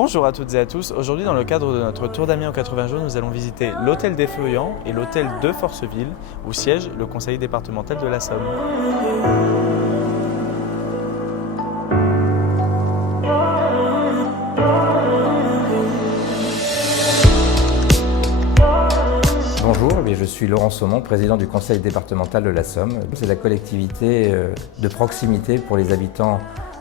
Bonjour à toutes et à tous. Aujourd'hui, dans le cadre de notre tour d'Amiens en 80 jours, nous allons visiter l'hôtel des Feuillants et l'hôtel de Forceville, où siège le conseil départemental de la Somme. Bonjour, je suis Laurent Saumon, président du conseil départemental de la Somme. C'est la collectivité de proximité pour les habitants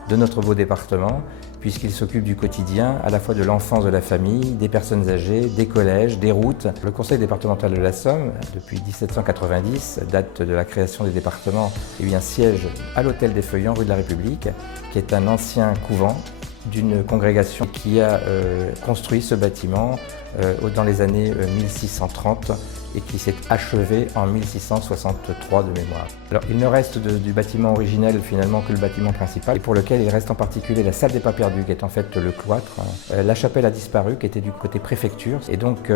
de notre beau département, puisqu'il s'occupe du quotidien, à la fois de l'enfance de la famille, des personnes âgées, des collèges, des routes. Le conseil départemental de la Somme, depuis 1790, date de la création des départements, siège à l'hôtel des Feuillants, rue de la République, qui est un ancien couvent d'une congrégation qui a construit ce bâtiment dans les années 1630 et qui s'est achevé en 1663 de mémoire. Alors, il ne reste du bâtiment originel finalement que le bâtiment principal, et pour lequel il reste en particulier la salle des pas perdus, qui est en fait le cloître. La chapelle a disparu, qui était du côté préfecture, et donc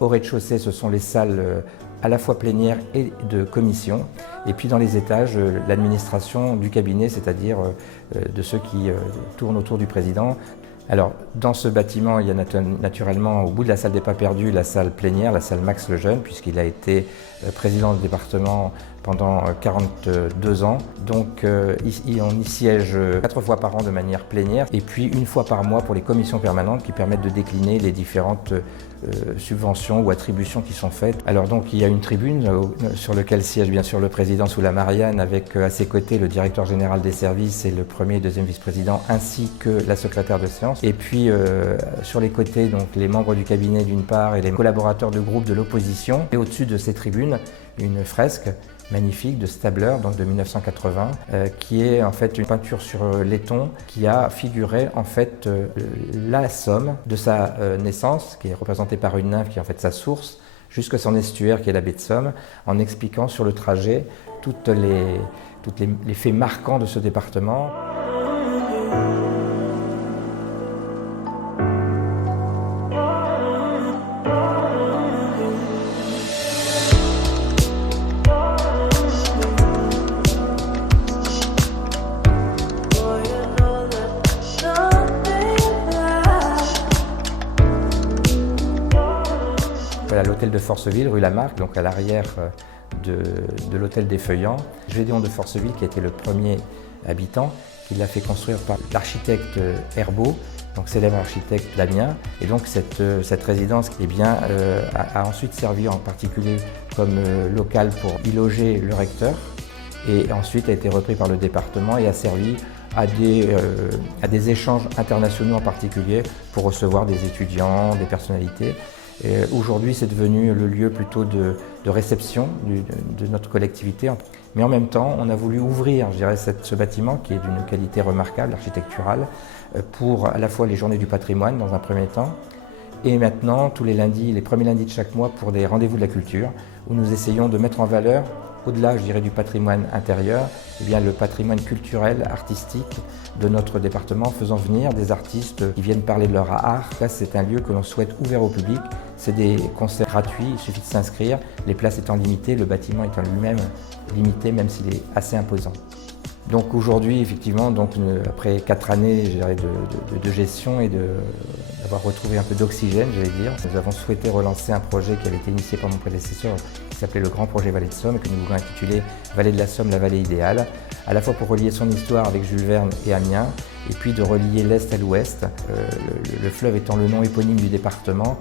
au rez-de-chaussée, ce sont les salles à la fois plénières et de commission, et puis dans les étages, l'administration du cabinet, c'est-à-dire de ceux qui tournent autour du président. Alors, dans ce bâtiment, il y a naturellement, au bout de la salle des pas perdus, la salle plénière, la salle Max Lejeune, puisqu'il a été président du département pendant 42 ans. Donc, on y siège 4 fois par an de manière plénière, et puis 1 fois par mois pour les commissions permanentes qui permettent de décliner les différentes subventions ou attributions qui sont faites. Alors donc, il y a une tribune sur laquelle siège bien sûr le président sous la Marianne, avec à ses côtés le directeur général des services et le premier et deuxième vice-président, ainsi que la secrétaire de séance. Et puis sur les côtés, donc les membres du cabinet d'une part et les collaborateurs de groupe de l'opposition. Et au-dessus de ces tribunes, une fresque magnifique de Stabler, donc de 1980, qui est en fait une peinture sur laiton qui a figuré en fait la Somme de sa naissance, qui est représentée par une nymphe qui est en fait sa source, jusqu'à son estuaire qui est la baie de Somme, en expliquant sur le trajet tous les faits marquants de ce département. Voilà l'hôtel de Forceville, rue Lamarck, donc à l'arrière de l'hôtel des Feuillants. Gédéon de Forceville, qui a été le premier habitant, qui l'a fait construire par l'architecte Herbault, donc célèbre architecte d'Amiens. Et donc cette résidence a ensuite servi en particulier comme local pour y loger le recteur, et ensuite a été repris par le département et a servi à des échanges internationaux en particulier pour recevoir des étudiants, des personnalités. Aujourd'hui, c'est devenu le lieu plutôt de réception de notre collectivité. Mais en même temps, on a voulu ouvrir, je dirais, ce bâtiment qui est d'une qualité remarquable, architecturale, pour à la fois les journées du patrimoine dans un premier temps, et maintenant tous les lundis, les premiers lundis de chaque mois pour des rendez-vous de la culture, où nous essayons de mettre en valeur, au-delà, je dirais, du patrimoine intérieur, le patrimoine culturel, artistique de notre département, faisant venir des artistes qui viennent parler de leur art. Là, c'est un lieu que l'on souhaite ouvert au public. C'est des concerts gratuits, il suffit de s'inscrire, les places étant limitées, le bâtiment étant lui-même limité, même s'il est assez imposant. Donc aujourd'hui, effectivement, après 4 années, je dirais, de gestion et d'avoir retrouvé un peu d'oxygène, j'allais dire, nous avons souhaité relancer un projet qui avait été initié par mon prédécesseur, qui s'appelait le Grand Projet Vallée de Somme, et que nous voulons intituler Vallée de la Somme, la vallée idéale, à la fois pour relier son histoire avec Jules Verne et Amiens, et puis de relier l'Est à l'Ouest. Le fleuve étant le nom éponyme du département,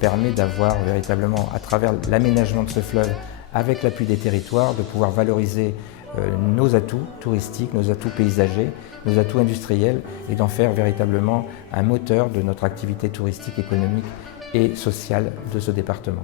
permet d'avoir véritablement, à travers l'aménagement de ce fleuve, avec l'appui des territoires, de pouvoir valoriser nos atouts touristiques, nos atouts paysagers, nos atouts industriels, et d'en faire véritablement un moteur de notre activité touristique, économique et sociale de ce département.